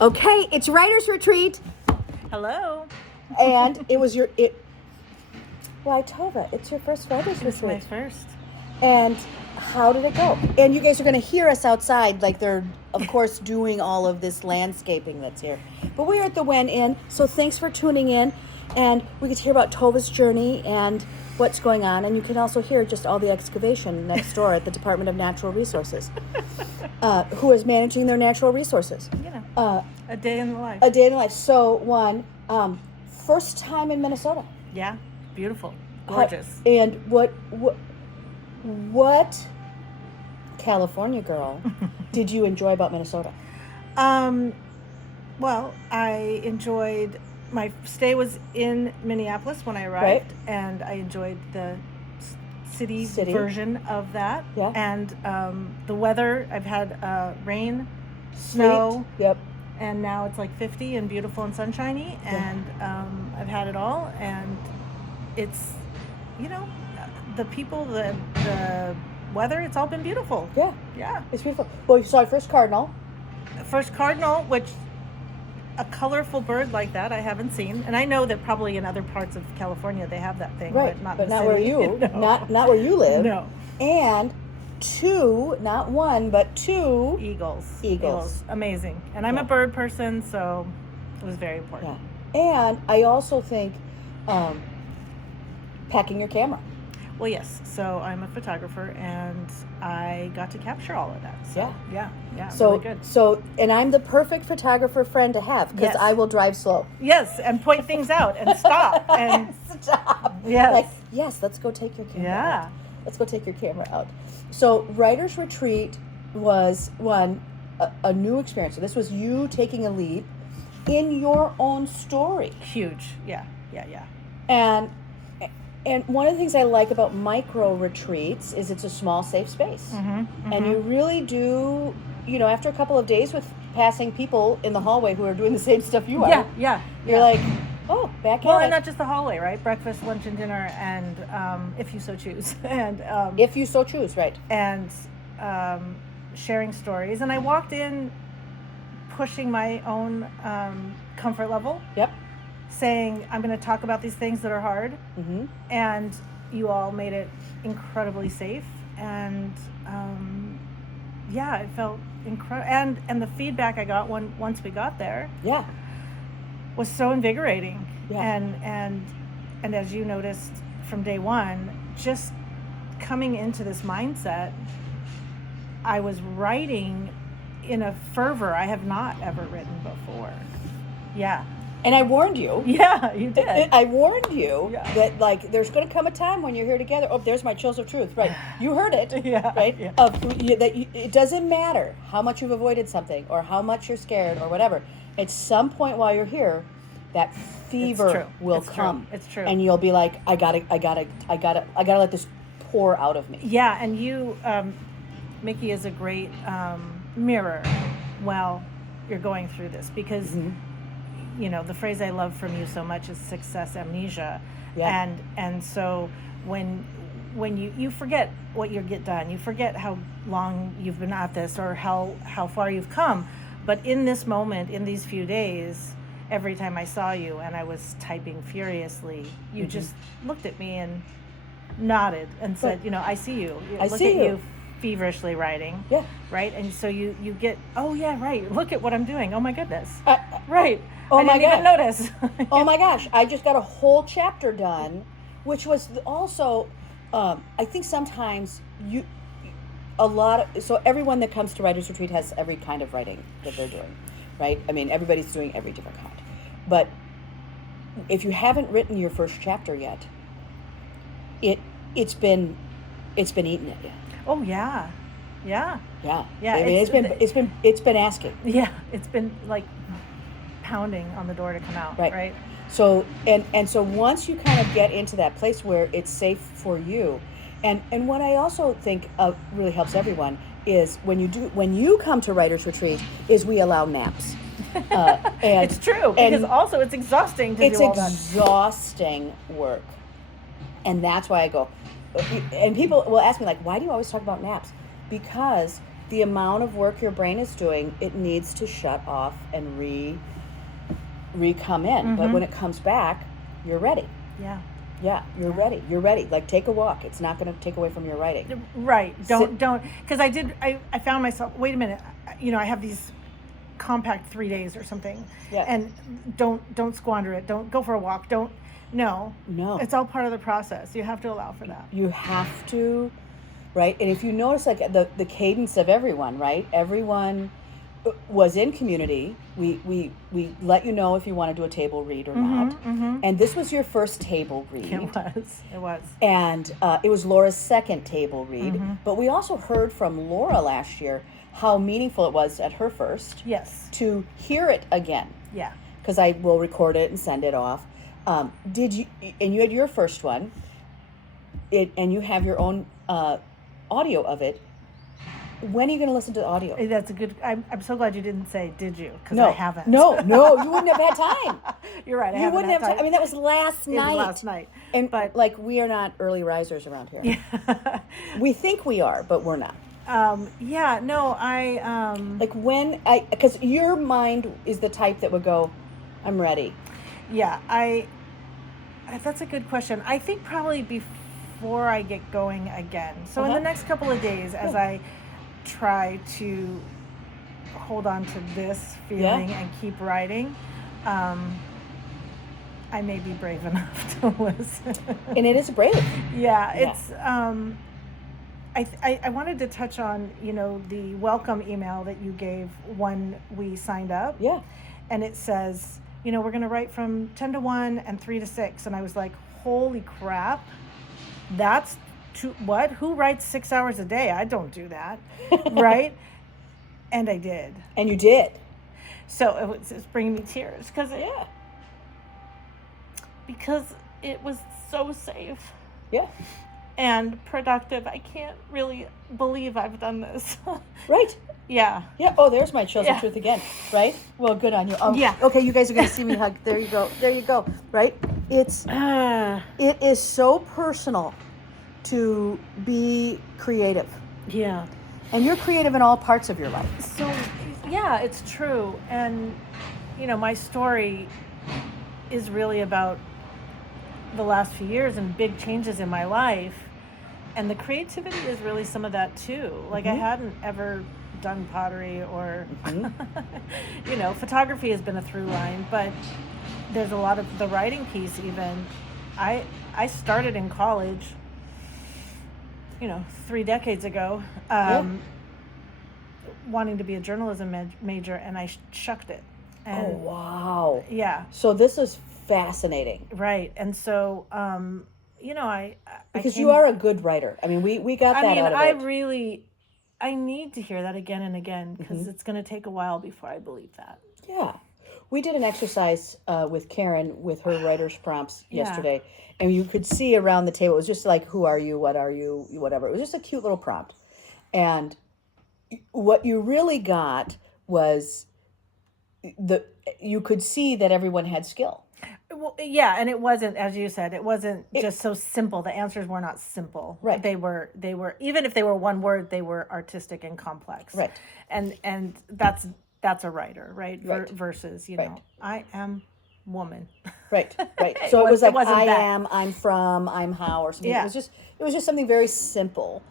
Okay, it's Writer's Retreat. Hello. And it was Why, Tova, it's your first Writer's Retreat. It's my first. And how did it go? And you guys are going to hear us outside, like they're, of course, doing all of this landscaping that's here. But we're at the Wen Inn, so thanks for tuning in. And we get to hear about Tova's journey and what's going on. And you can also hear just all the excavation next door at the Department of Natural Resources, who is managing their natural resources. You know, a day in the life. A day in the life. So, first time in Minnesota. Yeah, beautiful, gorgeous. And what California girl did you enjoy about Minnesota? Well, I enjoyed, my stay was in Minneapolis when I arrived, Right. And I enjoyed the city version of that. Yeah. And the weather, I've had rain, snow. Sweet. Yep. And now it's like 50 and beautiful and sunshiny, and I've had it all, and it's, the people, the weather, it's all been beautiful. Yeah. Yeah. It's beautiful. Well, you saw our first cardinal. First cardinal, which a colorful bird like that I haven't seen, and I know that probably in other parts of California they have that thing, Right, but not but in the not city. where you, No. not where you live. No. And two, not one, but two Eagles. Amazing. And I'm a bird person, so it was very important. Yeah. And I also think packing your camera. Well, yes. So I'm a photographer, and I got to capture all of that. So, yeah. So really good. So, and I'm the perfect photographer friend to have because Yes. I will drive slow. Yes, and point things out and stop and Stop. Yes. Like, yes, let's go take your camera out. yeah. Let's go take your camera out. So, Writer's Retreat was a new experience. So this was you taking a leap in your own story. Huge. Yeah. And one of the things I like about micro retreats is it's a small, safe space. Mm-hmm. And you really do, after a couple of days with passing people in the hallway who are doing the same stuff you are. Yeah. You're like, oh, back Well, at and it. not just the hallway, right? Breakfast, lunch, and dinner, and if you so choose, and If you so choose, right? and sharing stories. And I walked in pushing my own comfort level, Yep. saying I'm going to talk about these things that are hard, Mm-hmm. and you all made it incredibly safe, and it felt incredible. And the feedback I got once we got there Yeah. was so invigorating. Yeah. And as you noticed from day one, just coming into this mindset, I was writing in a fervor I have not ever written before. Yeah. And I warned you. Yeah, you did. I warned you Yeah. that, there's going to come a time when you're here together. Oh, there's my chills of truth. Right. You heard it. Yeah, Right. yeah. It doesn't matter how much you've avoided something or how much you're scared or whatever. At some point while you're here, that fever will come. It's true. And you'll be like, I gotta let this pour out of me. Yeah, and you, Mickey, is a great mirror while you're going through this, because Mm-hmm. the phrase I love from you so much is success amnesia. Yeah. And so when you forget what you get done, you forget how long you've been at this or how far you've come. But in this moment, in these few days, every time I saw you and I was typing furiously, you Mm-hmm. just looked at me and nodded and said, I see you. Look see at you. you feverishly writing. Yeah. Right? And so you get, oh yeah, right. Look at what I'm doing. Oh my goodness. Uh, Right. Oh I my didn't even notice. Oh my gosh, I just got a whole chapter done, which was also, I think sometimes so everyone that comes to Writer's Retreat has every kind of writing that they're doing, right? I mean, everybody's doing every different kind. But if you haven't written your first chapter yet, it's been eating at you. Oh yeah. Yeah. Yeah. Yeah, I mean, it's been asking. Yeah. It's been like pounding on the door to come out. Right. So and so once you kind of get into that place where it's safe for you, and what I also think really helps everyone is when you come to Writer's Retreat is we allow naps. And it's true, because also it's exhausting to do all that. It's exhausting work, and that's why I go. And people will ask me, like, why do you always talk about naps? Because the amount of work your brain is doing, it needs to shut off and come in. But when it comes back, you're ready. Yeah. Yeah, you're ready. You're ready. Like, take a walk. It's not going to take away from your writing. Right. Don't, because I found myself, wait a minute, I have these compact 3 days or something. Yeah. And don't squander it. Don't go for a walk. No. It's all part of the process. You have to allow for that. You have to, right? And if you notice, like, the cadence of everyone, right? Everyone was in community. We let you know if you want to do a table read or not. And this was your first table read. It was. And it was Laura's second table read. But we also heard from Laura last year how meaningful it was at her first. Yes. To hear it again. Yeah. Because I will record it and send it off. And you had your first one, and you have your own audio of it. When are you going to listen to the audio? That's a good. I'm so glad you didn't say "did you?" Because No, I haven't. No, you wouldn't have had time. You're right. You wouldn't have time. I mean, that was last night. It was last night. But like, we are not early risers around here. Yeah. We think we are, but we're not. Because your mind is the type that would go, "I'm ready." Yeah, that's a good question. I think probably before I get going again. So in the next couple of days, as I try to hold on to this feeling and keep writing, I may be brave enough to listen. And it is brave. It's I wanted to touch on, the welcome email that you gave when we signed up. Yeah. And it says, we're going to write from 10 to 1 and 3 to 6. And I was like, holy crap. That's what? Who writes 6 hours a day? I don't do that. Right? And I did. And you did. So it's bringing me tears because it was so safe. Yeah. And productive. I can't really believe I've done this. Right. Yeah. Yeah. Oh, there's my chills of truth again. Right? Well, good on you. Yeah. Okay, you guys are going to see me hug. There you go. There you go. Right? It is so personal to be creative. Yeah. And you're creative in all parts of your life. So, yeah, it's true. And, my story is really about the last few years and big changes in my life. And the creativity is really some of that too. Like, I hadn't ever done pottery or, photography has been a through line, but there's a lot of the writing piece even. I started in college, 3 decades ago, wanting to be a journalism major, and I shucked it. And, oh, wow. Yeah. So this is fascinating. Right. And so, because you are a good writer. I mean, we got that out of it. I need to hear that again and again because it's going to take a while before I believe that. Yeah. We did an exercise with Karen with her writer's prompts yesterday, and you could see around the table, it was just like, who are you, what are you, whatever. It was just a cute little prompt. And what you really got was you could see that everyone had skill. Well, yeah, and it wasn't, as you said, it wasn't just so simple. The answers were not simple. Right. They were even if they were one word, they were artistic and complex. Right. And that's a writer, right? Versus, I am woman. Right. So it was like, I that. am, I'm from, I'm how, or something. Yeah. It was just something very simple.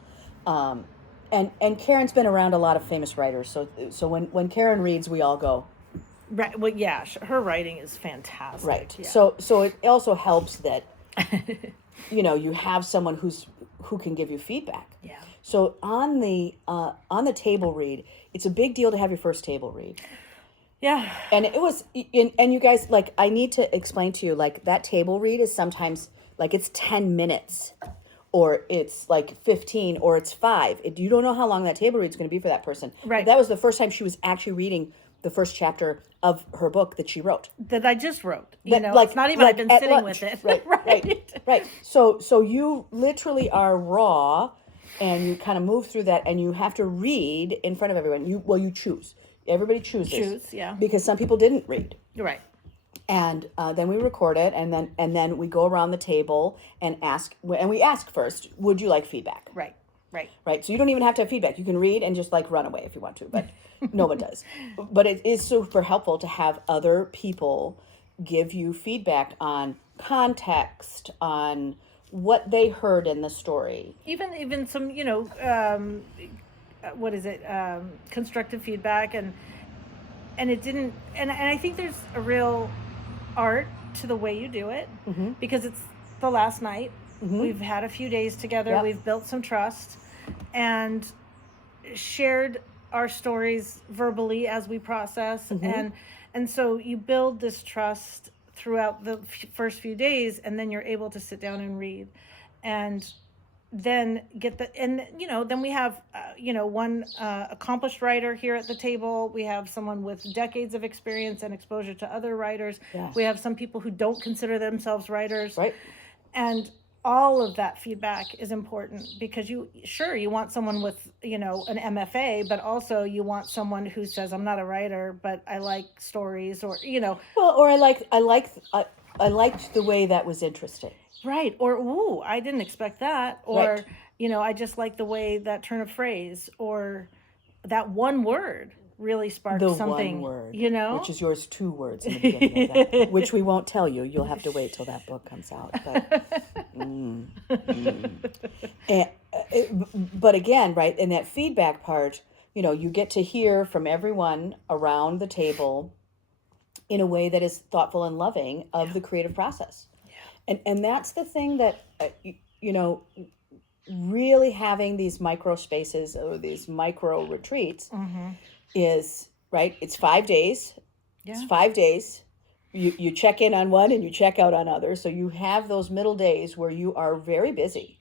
And Karen's been around a lot of famous writers. So when Karen reads, we all go. Right. Well, yeah, her writing is fantastic. Right. Yeah. So it also helps that, you have someone who can give you feedback. Yeah. So on the table read, it's a big deal to have your first table read. Yeah. And it was, and you guys, like, I need to explain to you, like, that table read is sometimes, like, it's 10 minutes, or it's, like, 15, or it's 5. You don't know how long that table read is going to be for that person. Right. But that was the first time she was actually reading the first chapter of her book that she wrote. That I just wrote. Like, it's not even, I've been sitting lunch. with it. Right. So you literally are raw, and you kind of move through that, and you have to read in front of everyone. You choose. Everybody chooses. Yeah. Because some people didn't read. Right. And then we record it, and then we go around the table and ask. And we ask first, would you like feedback? Right. Right. So you don't even have to have feedback. You can read and just like run away if you want to, but no one does. But it is super helpful to have other people give you feedback on context, on what they heard in the story. Even some, what is it? Constructive feedback, and it didn't, and I think there's a real art to the way you do it, because it's the last night. We've had a few days together. Yep. We've built some trust and shared our stories verbally as we process, and so you build this trust throughout the first few days, and then you're able to sit down and read, and then then we have one accomplished writer here at the table. We have someone with decades of experience and exposure to other writers. Yeah. We have some people who don't consider themselves writers, Right. and all of that feedback is important, because you want someone with an MFA, but also you want someone who says, I'm not a writer, but I like stories, or Well, or I liked the way that was interesting. right, or ooh, I didn't expect that, or Right. I just like the way that turn of phrase or that one word really sparked The something, one word, which is yours 2 words in the beginning of that, which we won't tell you. You'll have to wait till that book comes out. But again, right, in that feedback part, you get to hear from everyone around the table in a way that is thoughtful and loving of the creative process. And that's the thing that, really having these micro spaces or these micro retreats is, right, it's 5 days. Yeah. It's 5 days. You check in on one and you check out on others. So you have those middle days where you are very busy.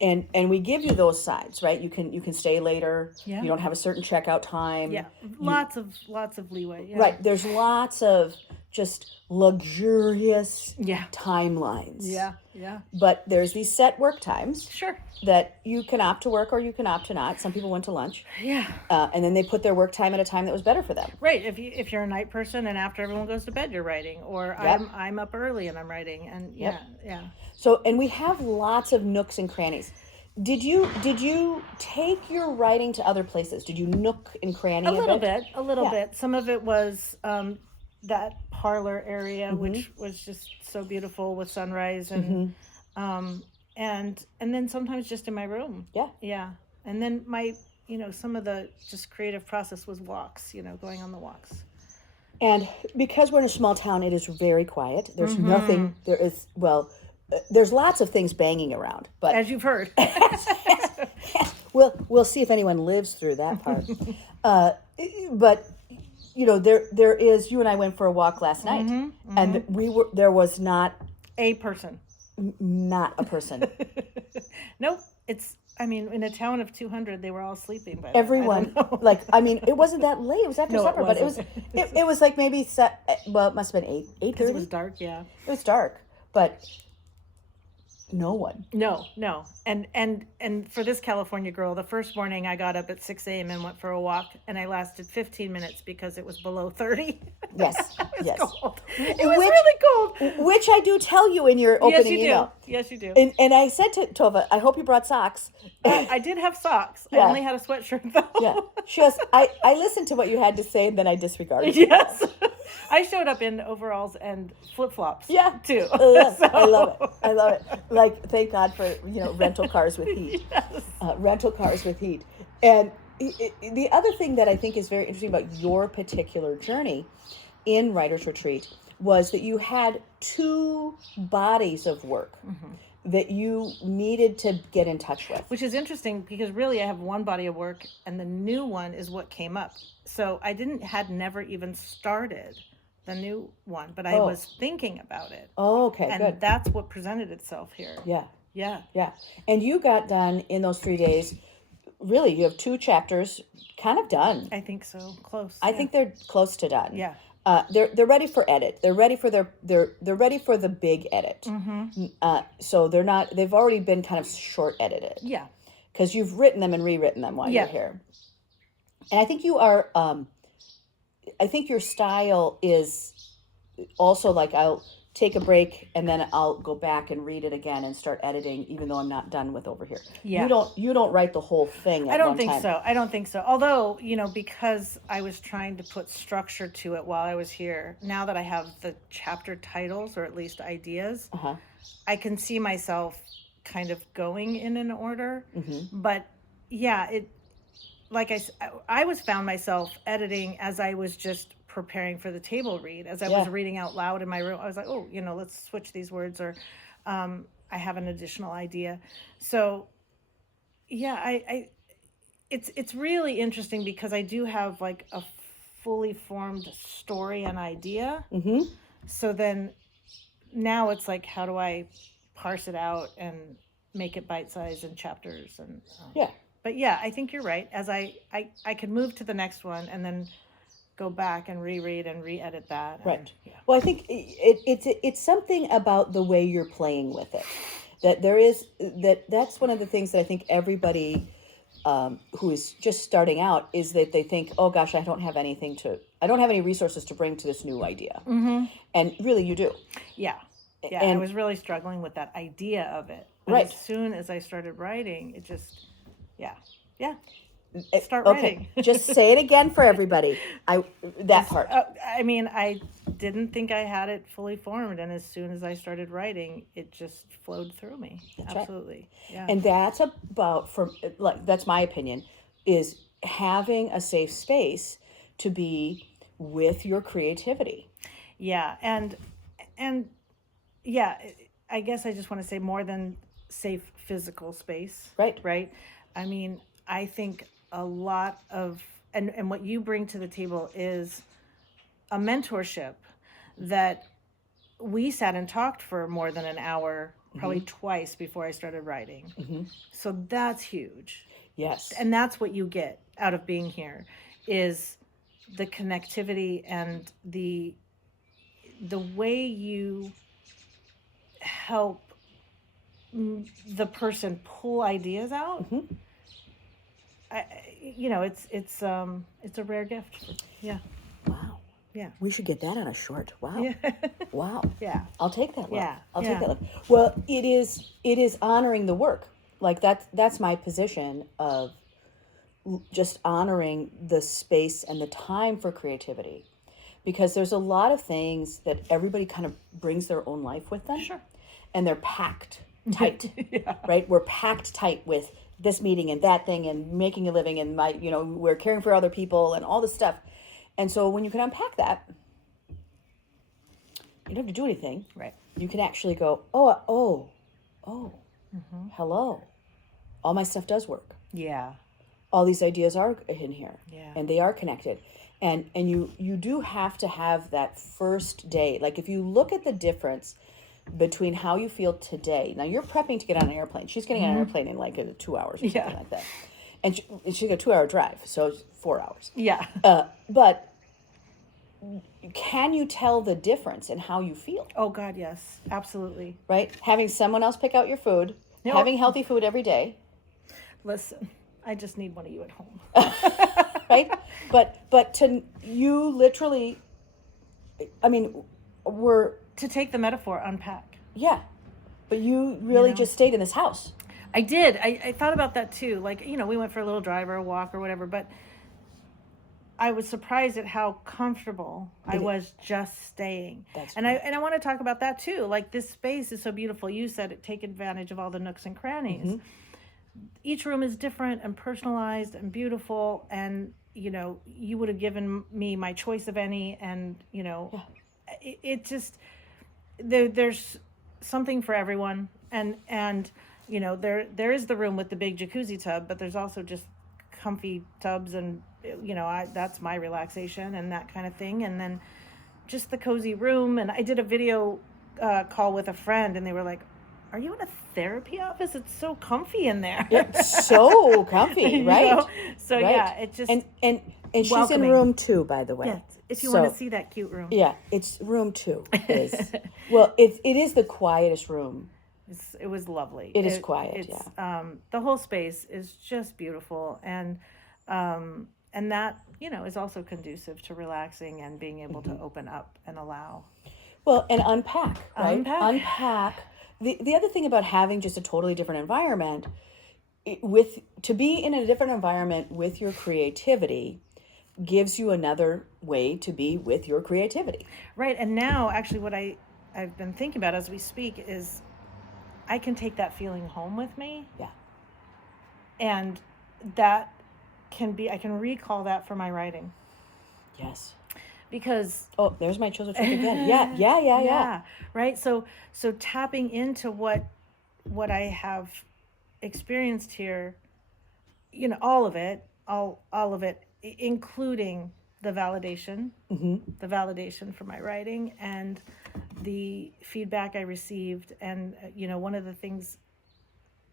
And we give you those sides, right? You can stay later. Yeah. You don't have a certain checkout time. Yeah, lots of leeway. Yeah. Right. There's lots of just luxurious Yeah. timelines. Yeah, yeah. But there's these set work times Sure. that you can opt to work or you can opt to not. Some people went to lunch. Yeah. And then they put their work time at a time that was better for them. Right. If you're a night person and after everyone goes to bed you're writing, or Yep. I'm up early and I'm writing, and yeah. So, and we have lots of nooks and crannies. Did you take your writing to other places? Did you nook and cranny A little Yeah. bit. Some of it was that parlor area, which was just so beautiful with sunrise, and and then sometimes just in my room. Yeah. And then my some of the just creative process was walks, going on the walks. And because we're in a small town, it is very quiet. There's nothing. There's lots of things banging around, but as you've heard. we'll see if anyone lives through that part. But there is. You and I went for a walk last night, and there was not a person. Not a person. Nope. In a town of 200, they were all sleeping. By Everyone, it wasn't that late. It was after supper, but it was like maybe it must have been 8:30. It was dark. Yeah, it was dark, but no one. No. And for this California girl, the first morning I got up at 6 a.m. and went for a walk, and I lasted 15 minutes because it was below 30. Yes. It was yes. cold. It was really cold. Which I do tell you in your opening email. Yes, you do. And I said to Tova, I hope you brought socks. I did have socks. Yeah. I only had a sweatshirt though. Yeah. She goes, I listened to what you had to say and then I disregarded. Yes. I showed up in overalls and flip-flops. Yeah. Too. I love it. Like, thank God for, rental cars with heat. Yes. Rental cars with heat. And the other thing that I think is very interesting about your particular journey in Writer's Retreat was that you had 2 bodies of work that you needed to get in touch with. Which is interesting because really I have one body of work and the new one is what came up. So I had never even started the new one, but I was thinking about it. Oh, okay, and good. That's what presented itself here. Yeah. And you got done in those 3 days. Really, you have 2 chapters kind of done. I think so. Close. I think they're close to done. Yeah. They're ready for edit. They're ready for they're ready for the big edit. So they've already been kind of short edited. Yeah. Because you've written them and rewritten them while you're here. And I think you are I think your style is also like, I'll take a break, and then I'll go back and read it again and start editing, even though I'm not done with over here. Yeah. You don't write the whole thing at I don't one think time. so. I don't think so. Although, because I was trying to put structure to it while I was here, now that I have the chapter titles, or at least ideas, I can see myself kind of going in an order. But yeah, I was found myself editing as I was just preparing for the table read, as I was reading out loud in my room. I was like, oh, let's switch these words, or I have an additional idea. So yeah, it's really interesting because I do have like a fully formed story and idea. So then now it's like, how do I parse it out and make it bite-sized in chapters? And but yeah, I think you're right. As I could move to the next one and then go back and reread and re-edit that. Right. Well, I think it's something about the way you're playing with it, that's one of the things that I think everybody who is just starting out is that they think, oh gosh, I don't have any resources to bring to this new idea. And really you do. Yeah. And I was really struggling with that idea of it. But as soon as I started writing, it just, start writing. Just say it again for everybody. That part. I didn't think I had it fully formed, and as soon as I started writing, it just flowed through me. That's absolutely. Right. Yeah. And that's that's my opinion, is having a safe space to be with your creativity. Yeah, and yeah, I guess I just want to say more than safe physical space. Right. I mean, I think a lot of and what you bring to the table is a mentorship that we sat and talked for more than an hour, probably twice before I started writing. So that's huge. Yes. And that's what you get out of being here, is the connectivity and the way you help the person pull ideas out. It's a rare gift. Yeah. Wow. Yeah. We should get that on a short. Wow. Yeah. Wow. Yeah. I'll take that. Yeah. I'll take that. Love. Well, it is honoring the work. Like that's my position of just honoring the space and the time for creativity, because there's a lot of things that everybody kind of brings their own life with them. Sure. And they're packed tight. Right? We're packed tight with this meeting and that thing and making a living and we're caring for other people and all this stuff. And so when you can unpack that, you don't have to do anything. Right. You can actually go, hello. All my stuff does work. Yeah. All these ideas are in here. Yeah. And they are connected. And you do have to have that first day. Like if you look at the difference between how you feel today. Now you're prepping to get on an airplane. She's getting on an airplane in like 2 hours or something like that. And she's got a 2 hour drive, so it's 4 hours. Yeah. But can you tell the difference in how you feel? Oh God, yes, absolutely. Right? Having someone else pick out your food, having healthy food every day. Listen, I just need one of you at home. Right? But to you literally, to take the metaphor, unpack. Yeah. But you really just stayed in this house. I did. I thought about that too. Like, we went for a little drive or a walk or whatever, but I was surprised at how comfortable I was just staying. I want to talk about that too. Like, this space is so beautiful. You said it, take advantage of all the nooks and crannies. Each room is different and personalized and beautiful, and you would have given me my choice of any, and it just there's something for everyone, and there is the room with the big jacuzzi tub, but there's also just comfy tubs, and that's my relaxation and that kind of thing, and then just the cozy room. And I did a video call with a friend, and they were like, "Are you in a therapy office? It's so comfy in there." It's so comfy, right? So right. Yeah, it just and she's in room 2, by the way. Yeah, if you want to see that cute room. Yeah, it's room 2. Well, it is the quietest room. It was lovely. It is quiet. The whole space is just beautiful, and that is also conducive to relaxing and being able to open up and allow. Well, and unpack, right? Unpack. The other thing about having just a totally different environment, to be in a different environment with your creativity gives you another way to be with your creativity. Right. And now, actually, what I've been thinking about as we speak is I can take that feeling home with me. Yeah. And that I can recall that for my writing. Yes. Because there's my chosen trick again. Yeah. Right. So tapping into what I have experienced here, all of it, including the validation, the validation for my writing and the feedback I received. And, one of the things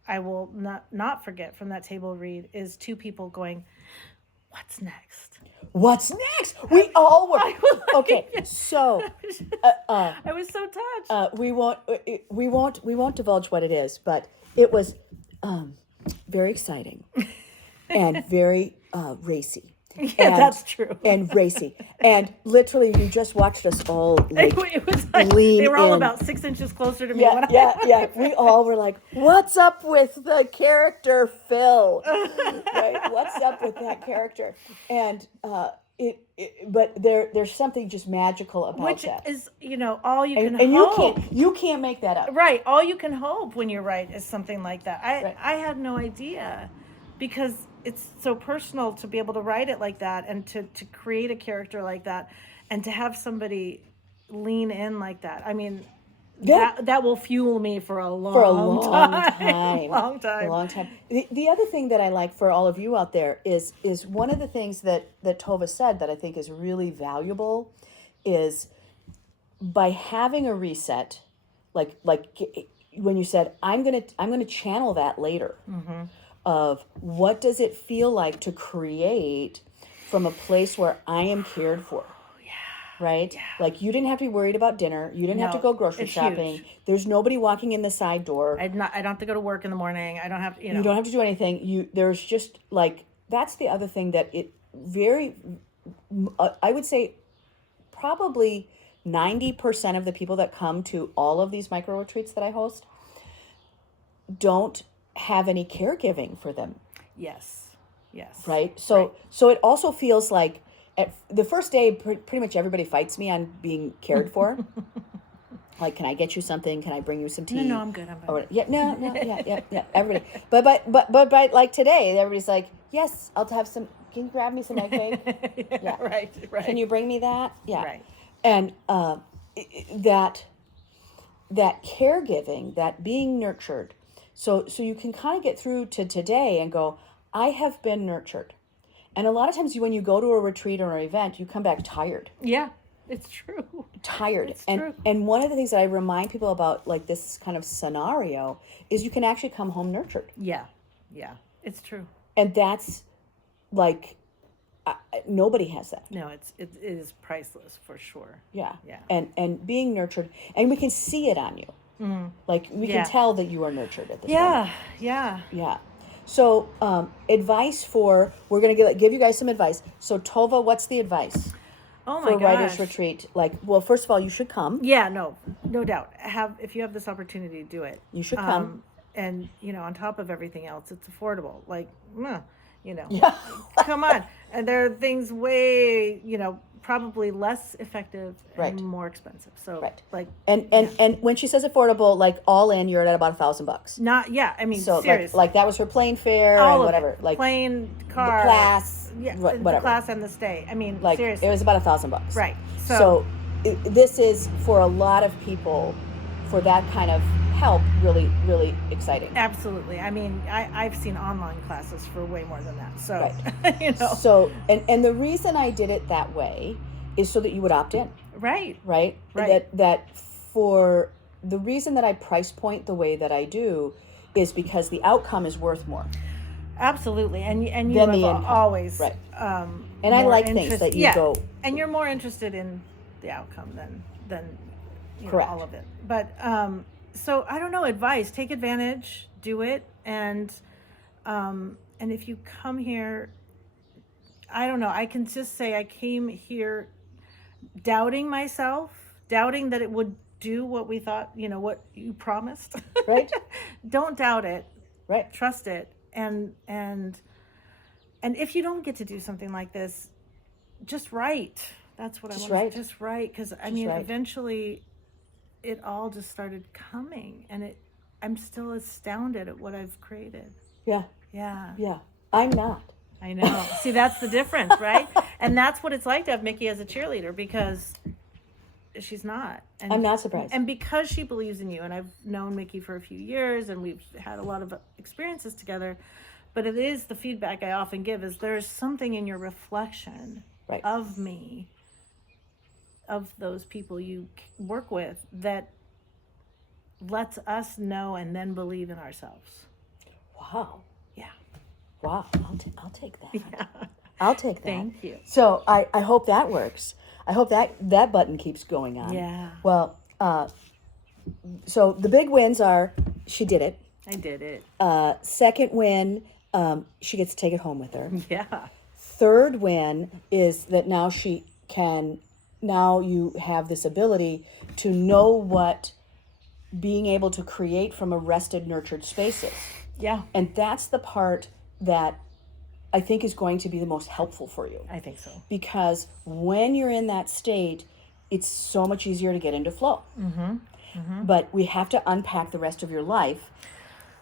I will not forget from that table read is two people going, "What's next? What's next?" We all were. Okay, so I was so touched. we won't divulge what it is, but it was very exciting and very racy. Yeah, that's true. And racy. And literally, you just watched us all it was like lean they were all in. about 6 inches closer to me. Yeah. We all were like, "What's up with the character Phil? Right? What's up with that character?" And but there's something just magical about that. Which is, all you can and hope. you can't make that up. Right. All you can hope when you write is something like that. Right. I had no idea because it's so personal to be able to write it like that and to create a character like that and to have somebody lean in like that. I mean, that will fuel me for a long time. Long time. The other thing that I like for all of you out there is one of the things that Tova said that I think is really valuable is by having a reset, like when you said, I'm gonna channel that later. Mm-hmm. Of what does it feel like to create from a place where I am cared for. Right? Yeah. Like you didn't have to be worried about dinner. You didn't have to go grocery shopping. Huge. There's nobody walking in the side door. I don't have to go to work in the morning. I don't have to, You don't have to do anything. There's just like, that's the other thing that I would say probably 90% of the people that come to all of these micro retreats that I host don't have any caregiving for them. Yes. Right? So it also feels like at the first day, pretty much everybody fights me on being cared for. Like, can I get you something? Can I bring you some tea? No, I'm good. Yeah. Everybody, but like today, everybody's like, yes, I'll have some. Can you grab me some egg bake? Yeah, right. Can you bring me that? Yeah, right. And that caregiving, that being nurtured, so you can kind of get through to today and go, I have been nurtured. And a lot of times when you go to a retreat or an event, you come back tired. Yeah, it's true. Tired. It's true. And one of the things that I remind people about, like this kind of scenario, is you can actually come home nurtured. Yeah, it's true. And that's like, nobody has that. No, it is priceless for sure. Yeah. And being nurtured, and we can see it on you. Mm-hmm. Like we can tell that you are nurtured at this moment. Yeah. So, advice we're going to give you guys some advice. So, Tova, what's the advice for Writers Retreat? Like, well, first of all, you should come. Yeah, no doubt. If you have this opportunity, do it. You should come. And, on top of everything else, it's affordable. Like, Yeah. Come on. And there are things way, probably less effective and more expensive. So like, and when she says affordable, like all in, you're at about $1,000. Not, I mean, so seriously. like that was her plane fare all and whatever. Like plane, car, the class, whatever. The class and the stay. I mean, like seriously. it was about $1,000. Right. So this is for a lot of people, for that kind of help, really, really exciting. Absolutely. I mean, I've seen online classes for way more than that. So, So, and the reason I did it that way is so that you would opt in. Right. That for the reason that I price point the way that I do is because the outcome is worth more. Absolutely. And you have always, right. And I like things that you go. And you're more interested in the outcome than Correct. All of it. But, so I don't know, advice, take advantage, do it. And if you come here, I don't know, I can just say I came here doubting myself, doubting that it would do what we thought, what you promised. Right. Don't doubt it. Right. Trust it. And if you don't get to do something like this, just write. That's what Just I want. write. Just write, because write. eventually, it all just started coming, and I'm still astounded at what I've created. Yeah. Yeah. Yeah. I'm not. I know. See, that's the difference, right? And that's what it's like to have Mickey as a cheerleader, because she's not. And, I'm not surprised. And because she believes in you, and I've known Mickey for a few years, and we've had a lot of experiences together, but it is the feedback I often give is there's something in your reflection Right. of me, of those people you work with, that lets us know and then believe in ourselves. Wow. Yeah. Wow. I'll take that. Yeah. I'll take that. Thank you. So I hope that works. I hope that button keeps going on. Yeah. Well, so the big wins are she did it. I did it. Second win, she gets to take it home with her. Yeah. Third win is that now now you have this ability to know what being able to create from a rested, nurtured space is. Yeah. And that's the part that I think is going to be the most helpful for you. I think so. Because when you're in that state, it's so much easier to get into flow. Mm-hmm. Mm-hmm. But we have to unpack the rest of your life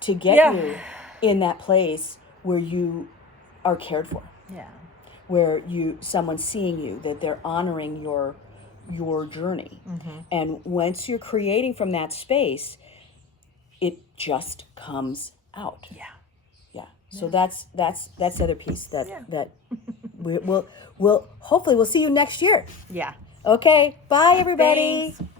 to get you in that place where you are cared for. Yeah. Where someone's seeing you, that they're honoring your journey. Mm-hmm. And once you're creating from that space, it just comes out. Yeah. Yeah. So that's the other piece that we'll hopefully we'll see you next year. Yeah. Okay. Bye everybody. Thanks.